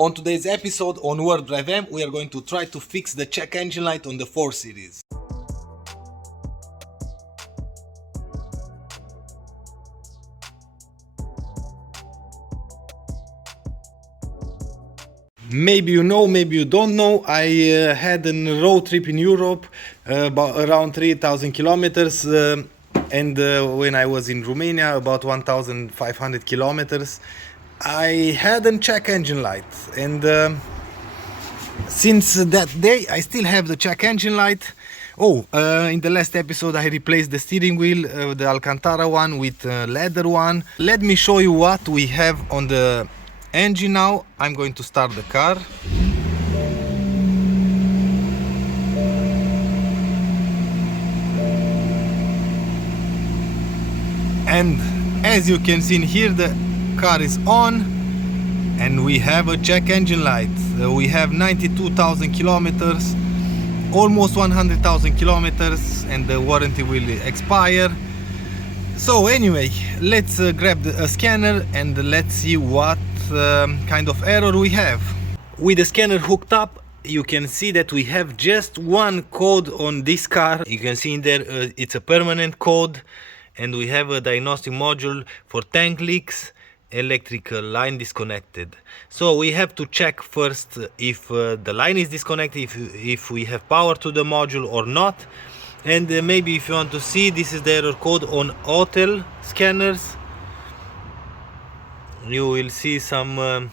On today's episode on WarpDriveM, we are going to try to fix the check engine light on the 4 Series. Maybe you know, maybe you don't know, I had a road trip in Europe, around 3,000 kilometers, and when I was in Romania, about 1,500 kilometers, I had a check engine light, and since that day I still have the check engine light. In the last episode I replaced the steering wheel, the Alcantara one, with leather one. Let me show you what we have on the engine now. I'm going to start the car. And as you can see in here, the car is on and we have a check engine light. We have 92,000 kilometers, almost 100,000 kilometers, and the warranty will expire. So anyway, let's grab a scanner and let's see what kind of error we have. With the scanner hooked up, you can see that we have just one code on this car. You can see in there it's a permanent code, and we have a diagnostic module for tank leaks, electrical line disconnected. So we have to check first if the line is disconnected, if we have power to the module or not. And maybe if you want to see, this is the error code on hotel scanners. You will see some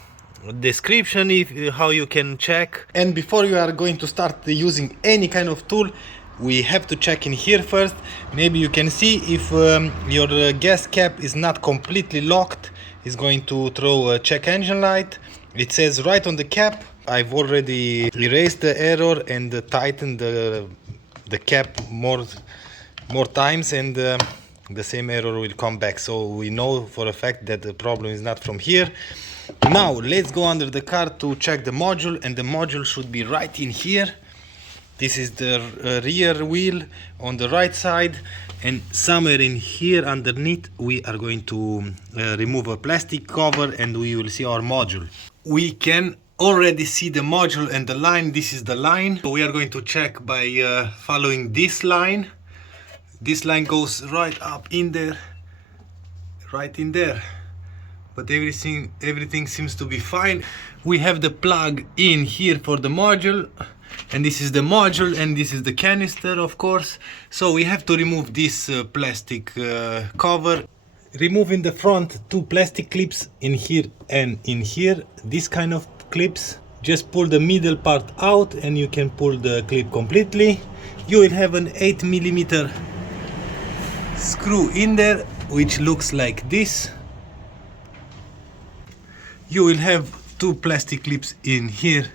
description how you can check. And before you are going to start using any kind of tool, we have to check in here first. Maybe you can see if your gas cap is not completely locked. It's going to throw a check engine light. It says right on the cap. I've already erased the error and tightened the cap more times, and the same error will come back. So we know for a fact that the problem is not from here. Now let's go under the car to check the module, and the module should be right in here. This is the rear wheel on the right side, and somewhere in here underneath we are going to remove a plastic cover and we will see our module. We can already see the module and the line. This is the line. So we are going to check by following this line. This line goes right up in there, right in there. But everything seems to be fine. We have the plug in here for the module, and this is the module, and this is the canister, of course. So we have to remove this plastic cover. Removing the front two plastic clips in here and in here, this kind of clips. Just pull the middle part out and you can pull the clip completely. You will have an 8mm screw in there, which looks like this. You will have two plastic clips in here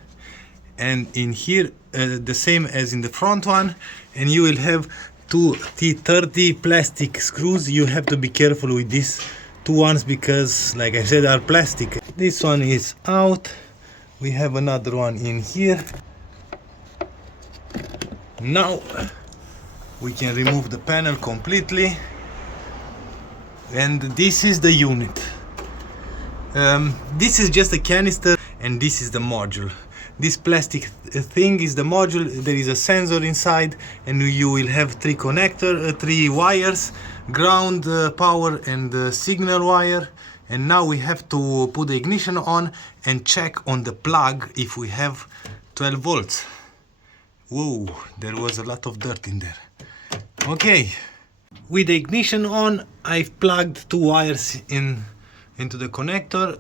and in here, the same as in the front one, and you will have two T30 plastic screws. You have to be careful with these two ones because, like I said, are plastic. This one is out. We have another one in here. Now we can remove the panel completely, and this is the unit. This is just a canister, and this is the module. This plastic thing is the module. There is a sensor inside, and you will have three wires: ground, power, and signal wire. And now we have to put the ignition on and check on the plug if we have 12 volts. Whoa, there was a lot of dirt in there. Okay, with the ignition on, I've plugged two wires into the connector.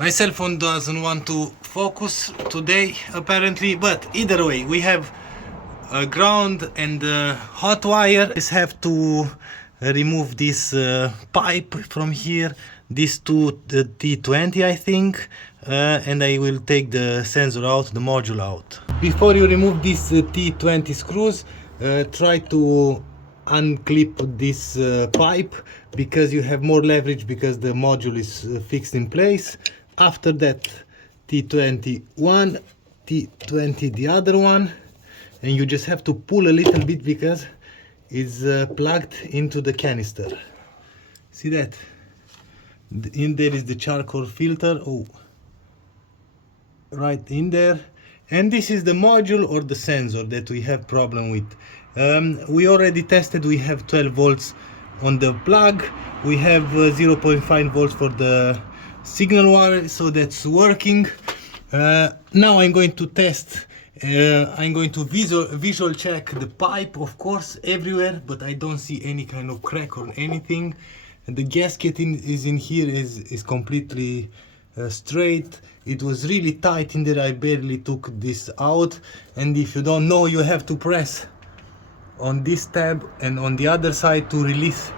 My cell phone doesn't want to focus today apparently, but either way we have a ground and a hot wire. Just have to remove this pipe from here, this to the T20 I think, and I will take the sensor out, the module out. Before you remove these T20 screws, try to unclip this pipe, because you have more leverage because the module is fixed in place. After that, T20 one, T20 the other one, and you just have to pull a little bit because it's plugged into the canister. See that? In there is the charcoal filter. Oh, right in there. And this is the module or the sensor that we have problem with. We already tested. We have 12 volts on the plug. We have 0.5 volts for the signal wire, so that's working. Now I'm going to test. I'm going to visual check the pipe, of course, everywhere, but I don't see any kind of crack or anything. And the gasket is in here is completely straight. It was really tight in there. I barely took this out. And if you don't know, you have to press on this tab and on the other side to release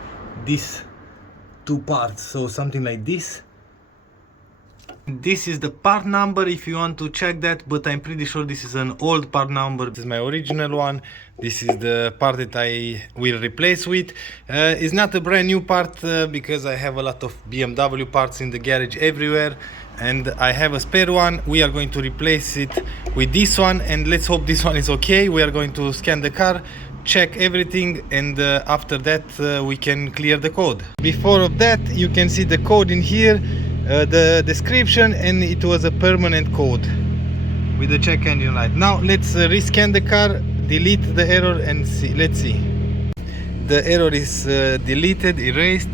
these two parts. So something like this. This is the part number if you want to check that, but I'm pretty sure this is an old part number. This is my original one. This is the part that I will replace with. It's not a brand new part because I have a lot of BMW parts in the garage everywhere, and I have a spare one. We are going to replace it with this one, and let's hope this one is okay. We are going to scan the car, check everything, and after that we can clear the code. Before of that, you can see the code in here. The description, and it was a permanent code with the check engine light. Now let's rescan the car, delete the error, and see. Let's see. The error is deleted, erased,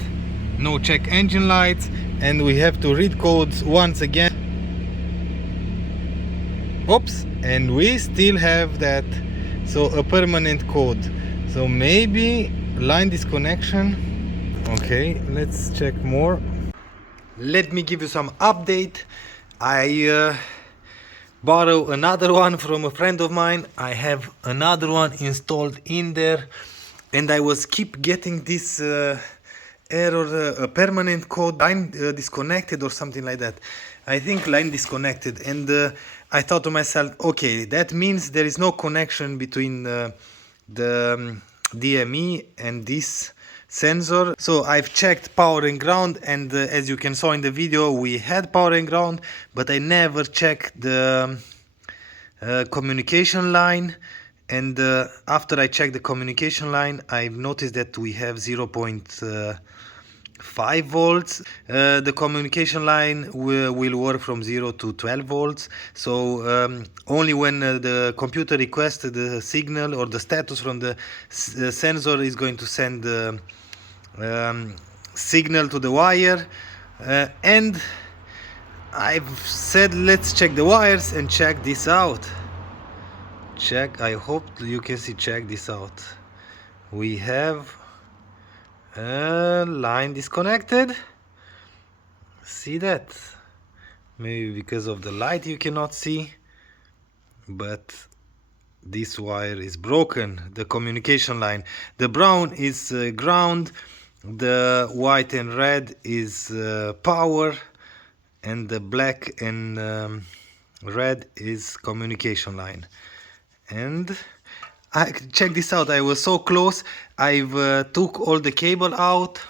no check engine lights, and we have to read codes once again. Oops, and we still have that. So a permanent code. So maybe line disconnection. Okay, let's check more. Let me give you some update. I borrow another one from a friend of mine. I have another one installed in there, and I was keep getting this error, a permanent code, line disconnected or something like that. I think line disconnected, and I thought to myself, okay, that means there is no connection between the DME and this sensor. So I've checked power and ground, and as you can saw in the video, we had power and ground, but I never checked the communication line. And after I checked the communication line, I've noticed that we have 0.5 volts. The communication line will work from 0 to 12 volts. So only when the computer requests the signal or the status from the sensor is going to send the signal to the wire. And I've said let's check the wires and check this out. Check, I hope you can see, check this out. We have a line disconnected. See that? Maybe because of the light you cannot see, but this wire is broken, the communication line. The brown is ground, the white and red is power, and the black and red is communication line. And check this out, I was so close. I've took all the cable out,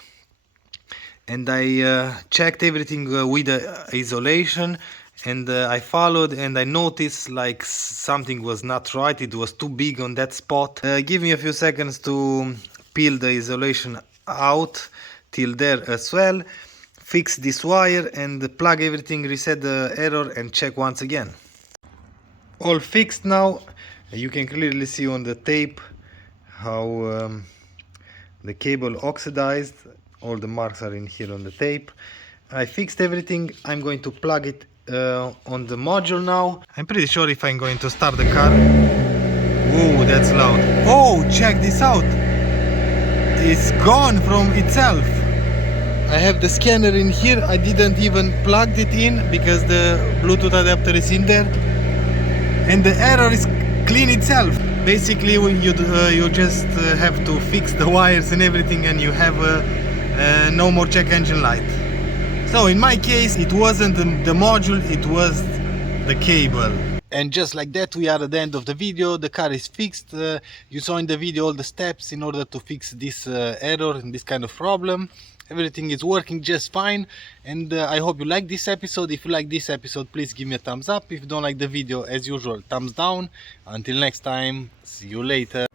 and I checked everything with the isolation, and I followed, and I noticed like something was not right. It was too big on that spot. Give me a few seconds to peel the isolation out till there as well, fix this wire and plug everything, reset the error, and check once again. All fixed now. You can clearly see on the tape how the cable oxidized. All the marks are in here on the tape. I fixed everything. I'm going to plug it on the module now. I'm pretty sure if I'm going to start the car. Whoa, that's loud. Oh, check this out. It's gone from itself. I have the scanner in here. I didn't even plug it in because the Bluetooth adapter is in there. And the error is clean itself. Basically you just have to fix the wires and everything, and you have no more check engine light. So in my case it wasn't the module, it was the cable. And just like that, we are at the end of the video. The car is fixed. You saw in the video all the steps in order to fix this error and this kind of problem. Everything is working just fine, and I hope you like this episode. If you like this episode, please give me a thumbs up. If you don't like the video, as usual, thumbs down. Until next time, see you later.